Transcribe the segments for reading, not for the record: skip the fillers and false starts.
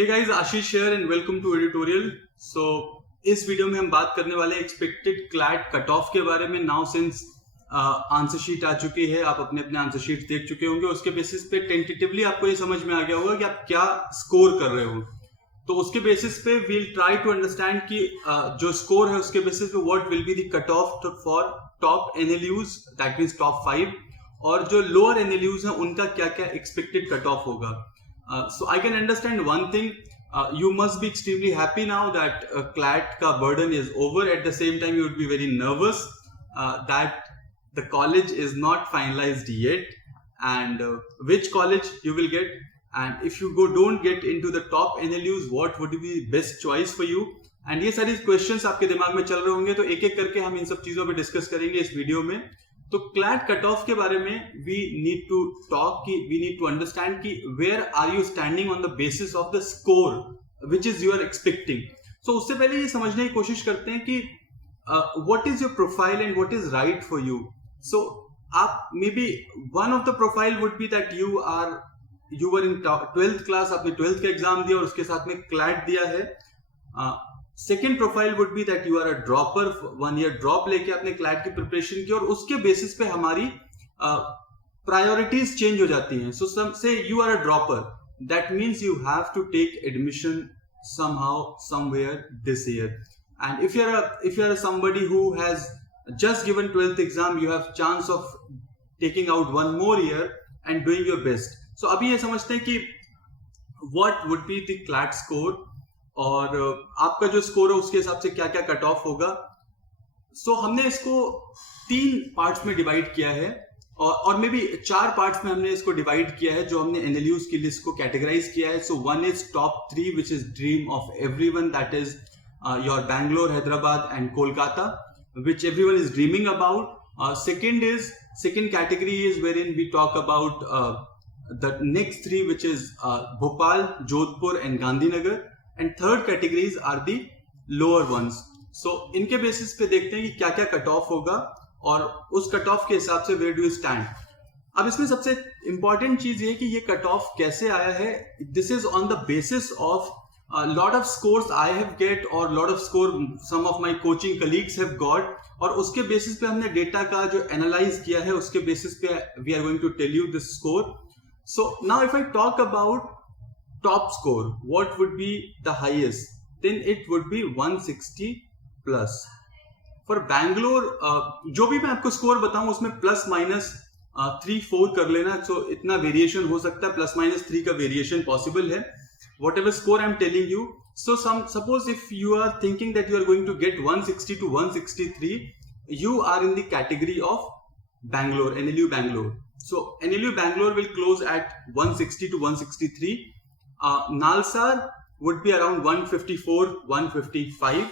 Hey guys, Ashish here and welcome to editorial. So इस video में हम बात करने वाले हैं एक्सपेक्टेड क्लैट कट ऑफ के बारे में। नाउ सिंस आंसर शीट आ चुकी है, आप अपने अपने आंसर शीट देख चुके होंगे। उसके बेसिस पे टेंटेटिवली आपको ये समझ में आ गया होगा कि आप क्या स्कोर कर रहे हो। तो उसके बेसिस पे वील ट्राई टू अंडरस्टैंड कि जो स्कोर है उसके बेसिस पे what will be the cut off for top NLUs, that means top 5, और जो लोअर एनएलयूज हैं उनका क्या क्या एक्सपेक्टेड कट ऑफ होगा। So I can understand one thing. You must be extremely happy now that CLAT ka burden is over. At the same time, you would be very nervous that the college is not finalized yet, and which college you will get. And if you don't get into the top NLUs, what would be the best choice for you? And ये सारी questions आपके दिमाग में चल रहे होंगे, तो एक एक करके हम इन सब चीजों पे डिस्कस करेंगे इस वीडियो में। तो क्लैट कट ऑफ के बारे में वी नीड टू टॉक कि वी नीड टू अंडरस्टैंड कि where are you standing on the basis of the score which is you are expecting. So उससे पहले ये समझने की कोशिश करते हैं कि what is your profile and what is right for you. So आप may be one of the profile would be that you were in 12th class, आपने 12th का एग्जाम दिया और उसके साथ में क्लैट दिया है। Second profile would be that you are a dropper, 1 year drop लेके आपने क्लैट की प्रिपरेशन की और उसके बेसिस पे हमारी प्रायोरिटीज चेंज हो जाती हैं। So say you are a dropper, that means you have to take admission somehow somewhere this year. And if you are somebody who has just given 12th exam, you have chance of taking out one more year and doing your best. So अभी ये समझते हैं कि what would be the CLAT score और आपका जो स्कोर है उसके हिसाब से क्या क्या कट ऑफ होगा। सो हमने इसको 3 पार्ट्स में डिवाइड किया है और मे बी 4 पार्ट्स में हमने इसको डिवाइड किया है, जो हमने एनएलयूज की लिस्ट को कैटेगराइज किया है। So 1 is top 3 which is dream of everyone, that is your Bangalore, Hyderabad and Kolkata, which everyone is dreaming about. Second category is wherein we talk about the next 3 which is Bhopal, Jodhpur and Gandhinagar, and third categories are the lower ones. So इनके basis पे देखते हैं कि क्या क्या cut off होगा और उस कट ऑफ के हिसाब से where do you stand. अब इसमें सबसे इंपॉर्टेंट चीज ये कि ये कट ऑफ कैसे आया है। This is on the basis of lot of scores I have get और lot of score some of my coaching colleagues have got, और उसके बेसिस पे हमने डेटा का जो एनालाइज किया है उसके बेसिस पे we are going to tell you this score. So now if I talk about top score, what would be the highest? Then it would be 160 plus. For Bangalore, जो भी मैं आपको स्कोर बताऊं उसमें प्लस माइनस 3-4 कर लेना। so इतना वेरिएशन हो सकता है, प्लस माइनस 3 का वेरिएशन पॉसिबल है। whatever score I'm telling you. So suppose if you are thinking that you are going to get 160 to 163, you are in the category of Bangalore, NLU Bangalore. So NLU Bangalore will close at 160 to 163. Nalsar would be around 154, 155.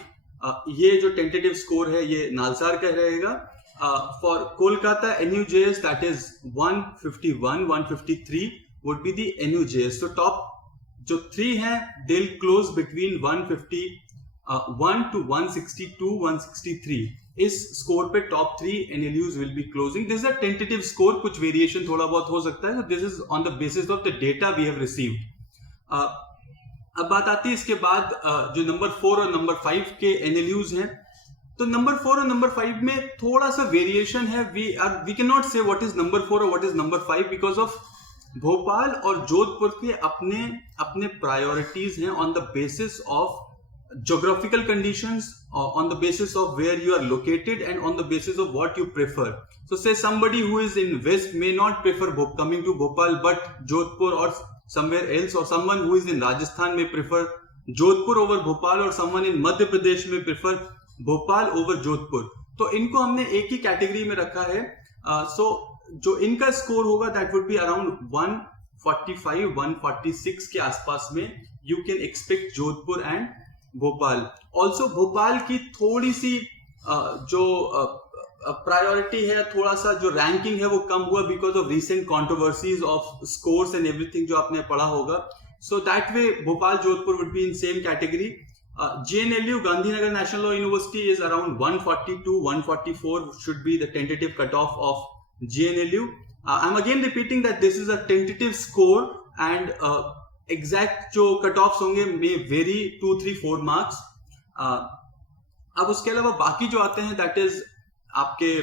ये जो tentative score है ये नालसार का रहेगा। फॉर Kolkata NUJS that is 151, 153 would be the NUJS. So top जो 3 हैं they'll close between 151 to 162, 163. इस स्कोर पे टॉप 3 NLUs will be closing. This is a tentative score, कुछ वेरिएशन थोड़ा बहुत हो सकता है। So this is on the basis of the data we have received. अब बात आती है इसके बाद जो नंबर 4 और नंबर 5 के एनएलयूज हैं। तो नंबर 4 और नंबर 5 में थोड़ा सा वेरिएशन है। वी कैन नॉट से व्हाट इज नंबर 4 और what is number 5 because of Bhopal और जोधपुर के अपने प्रायोरिटीज हैं on the basis of geographical conditions, on the basis of where you are located and on the basis of what you prefer. So say somebody who is in west may not prefer coming to Bhopal but Jodhpur or somewhere else, or someone who is in Rajasthan may prefer Jodhpur over Bhopal, or someone in Madhya Pradesh may prefer Bhopal over Jodhpur. तो इनको हमने एक ही कैटेगरी में रखा है। So जो इनका स्कोर होगा that would be around 145, 146 के आसपास में you can expect Jodhpur and Bhopal. ऑल्सो भोपाल की थोड़ी सी जो प्रायोरिटी है, थोड़ा सा जो रैंकिंग है वो कम हुआ because of recent controversies of scores and everything जो आपने पढ़ा होगा। So that way Bhopal Jodhpur would be in same category. JNLU Gandhinagar national law university is around 142, 144 should be the tentative cutoff of JNLU. I'm again repeating that this is a tentative score and exact जो cut offs होंगे मे वेरी 2-3-4 मार्क्स। अब उसके अलावा बाकी जो आते हैं that is आपके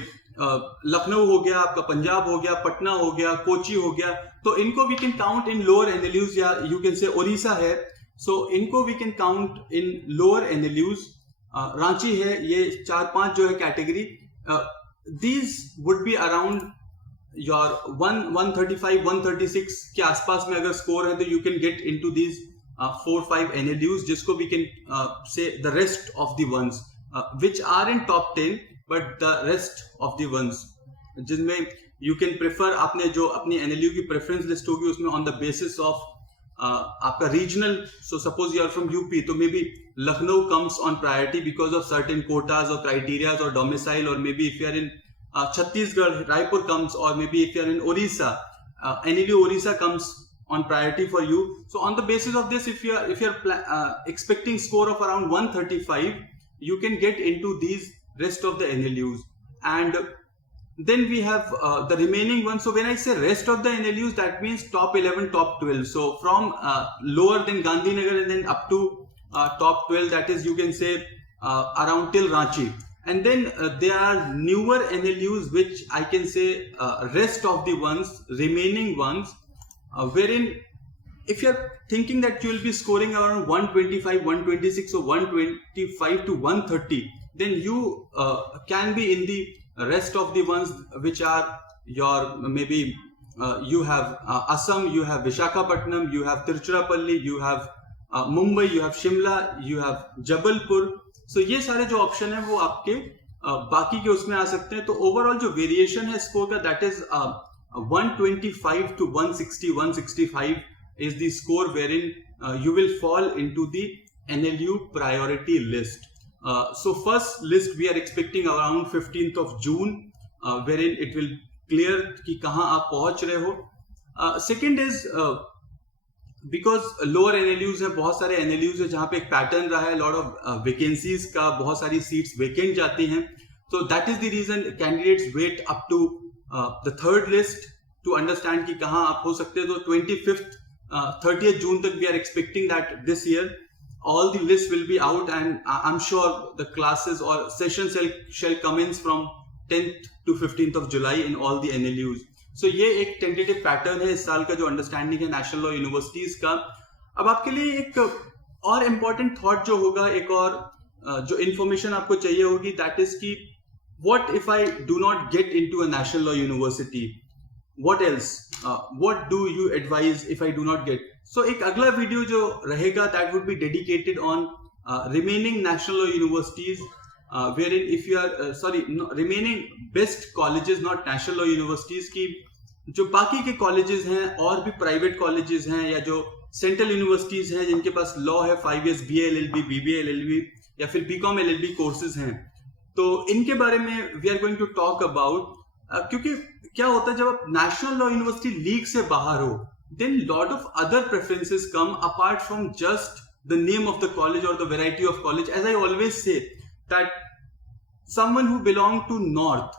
लखनऊ हो गया, आपका पंजाब हो गया, पटना हो गया, कोची हो गया, तो इनको we can count in lower NLUs, या यू कैन से ओडिशा है, सो इनको we can count in lower NLUs. Ranchi है, ये 4-5 जो है category, these would be around your 135-136 के आसपास में अगर स्कोर है तो you can get into these 4-5 NLUs, जिसको we can say the rest of the ones which are in top 10 but the rest of the ones जिनमें you can prefer, आपने जो अपनी NLU की preference list होगी उसमें on the basis of आपका regional, so suppose you are from UP तो maybe Lucknow comes on priority because of certain quotas or criteria or domicile, or maybe if you are in Chhattisgarh, Raipur comes, or maybe if you are in Orissa, NLU Orissa comes on priority for you. So on the basis of this, if you are expecting score of around 135, you can get into these rest of the NLUs, and then we have the remaining ones. So when I say rest of the NLUs, that means top 11, top 12. So from lower than Gandhinagar and then up to top 12, that is you can say around till Ranchi. And then there are newer NLUs which I can say rest of the ones, remaining ones, wherein if you are thinking that you will be scoring around 125, 126 or 125 to 130, then you can be in the rest of the ones which are your maybe you have Assam, you have Visakhapatnam, you have Tiruchirappalli, you have Mumbai, you have Shimla, you have Jabalpur. So ये सारे जो ऑप्शन है वो आपके बाकी के उसमें आ सकते हैं. तो ओवरऑल जो वेरिएशन है स्कोर का दैट इज 125 to 160, 165 is the score wherein you will fall into the NLU priority list. So first list we are expecting around 15th of June, wherein it will clear कि कहाँ आप पहुंच रहे हो. Second is because lower NLUs है, बहुत सारे एनएलयूज है जहां पे एक पैटर्न रहा है, लॉट ऑफ वैकेंसीज का, बहुत सारी सीट्स वेकेंट जाती हैं. तो that is the reason candidates wait up to the third list to understand कि कहां आप हो सकते हैं. तो 25th 30th जून तक we are expecting that this year all the lists will be out, and I'm sure the classes or sessions shall commence from 10th to 15th of July in all the NLUs. So ये एक tentative pattern है इस साल का जो अंडरस्टैंडिंग है national law universities का. अब आपके लिए एक और इम्पोर्टेंट थॉट जो होगा, एक और जो इन्फॉर्मेशन आपको चाहिए होगी, दैट इज कि what if I do not get into a national law university, what else, what do you advise if I do not get. So एक अगला वीडियो जो रहेगा that would be dedicated on remaining national law universities, wherein if you are remaining best colleges, not national law universities, की जो बाकी के कॉलेजेस हैं और भी प्राइवेट कॉलेजेस हैं या जो सेंट्रल यूनिवर्सिटीज हैं जिनके पास लॉ है 5 years BA LLB, BBA LLB या फिर BCom LLB कोर्सेज हैं, तो इनके बारे में we are going to talk about. क्योंकि क्या होता है जब आप नेशनल लॉ यूनिवर्सिटी लीग से बाहर हो, then lot of other preferences come apart from just the name of the college और the variety of college. As I always say that someone who belong to north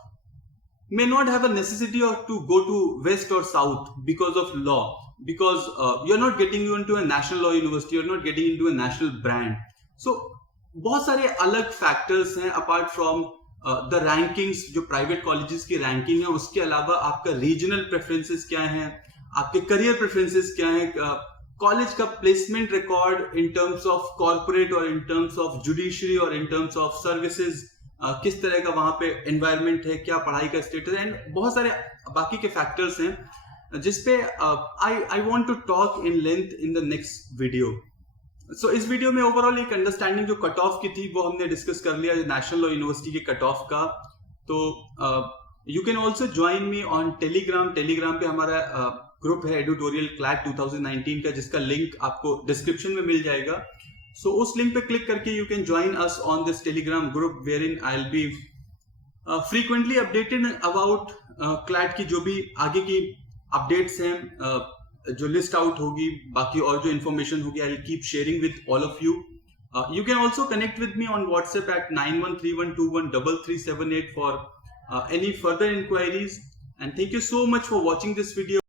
may not have a necessity of to go to west or south because of law, because you're not getting into a national law university, you're not getting into a national brand. So बहुत सारे अलग factors हैं apart from the rankings, जो private colleges की ranking है, उसके अलावा आपका regional preferences क्या हैं, आपके career preferences क्या हैं, कॉलेज का placement record in terms of corporate और इन टर्म्स ऑफ जुडिशरी और इन टर्म्स ऑफ सर्विसेज, किस तरह का वहां पे एनवायरनमेंट है, क्या पढ़ाई का स्टेटस है, एंड बहुत सारे बाकी के फैक्टर्स हैं जिसपे I want to talk in length in the next video. So इस वीडियो में ओवरऑल एक अंडरस्टैंडिंग जो कट ऑफ की थी वो हमने डिस्कस कर लिया नेशनल लॉ यूनिवर्सिटी के कट ऑफ का. तो you can also join me on Telegram. Telegram पे हमारा ग्रुप है एडिटोरियल क्लैट 2019 का, जिसका लिंक आपको डिस्क्रिप्शन में मिल जाएगा. सो उस लिंक पे क्लिक करके you can join us on this Telegram group, wherein I will be frequently updated about CLAT की जो भी आगे की अपडेट्स हैं, जो लिस्ट आउट होगी, बाकी और जो इन्फॉर्मेशन होगी, I will keep sharing with all of you. You can also connect with me on WhatsApp eight 9131213378 for any further inquiries, and thank you so much for watching this video.